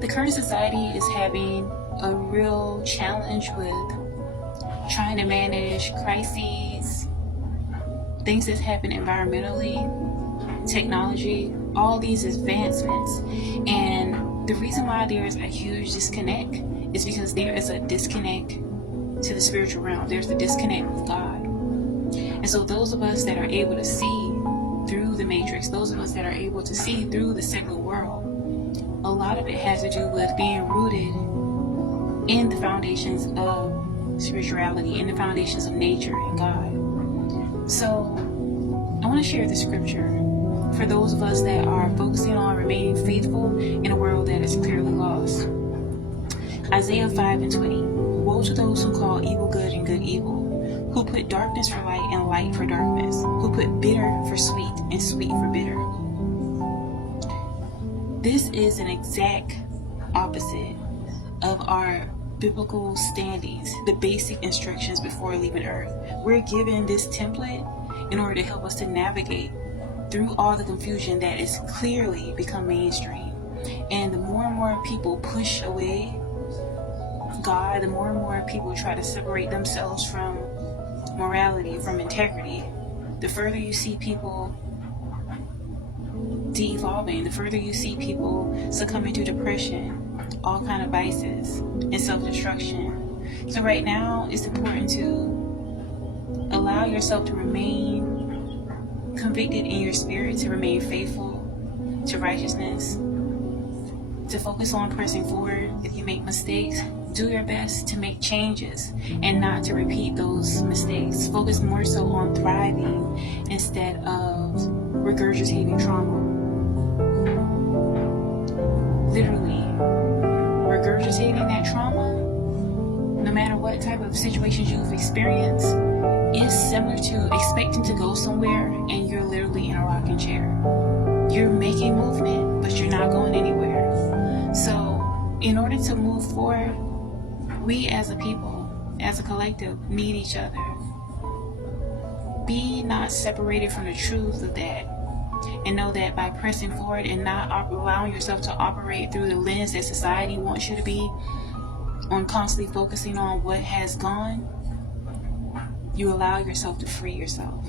The current society is having a real challenge with trying to manage crises, things that happen environmentally, technology, all these advancements. And the reason why there's a huge disconnect is because there is a disconnect to the spiritual realm. There's a disconnect with God. And so those of us that are able to see through the matrix, those of us that are able to see through the secular world, a lot of it has to do with being rooted in the foundations of spirituality, in the foundations of nature and God. So I want to share the scripture for those of us that are focusing on remaining faithful in a world that is clearly lost. Isaiah 5:20. Woe to those who call evil good and good evil, who put darkness for light and light for darkness, who put bitter for sweet and sweet for bitter. This is an exact opposite of our biblical standings, the basic instructions before leaving earth. We're given this template in order to help us to navigate through all the confusion that has clearly become mainstream. And the more and more people push away God, the more and more people try to separate themselves from morality, from integrity, the further you see people de-evolving, the further you see people succumbing to depression, all kind of vices, and self-destruction. So right now, it's important to allow yourself to remain convicted in your spirit, to remain faithful to righteousness, to focus on pressing forward. If you make mistakes, do your best to make changes and not to repeat those mistakes. Focus more so on thriving instead of regurgitating trauma. Literally, regurgitating that trauma, no matter what type of situations you've experienced, is similar to expecting to go somewhere and you're literally in a rocking chair. You're making movement, but you're not going anywhere. So, in order to move forward, we as a people, as a collective, need each other. Be not separated from the truth of that. And know that by pressing forward and not allowing yourself to operate through the lens that society wants you to be, on constantly focusing on what has gone, you allow yourself to free yourself.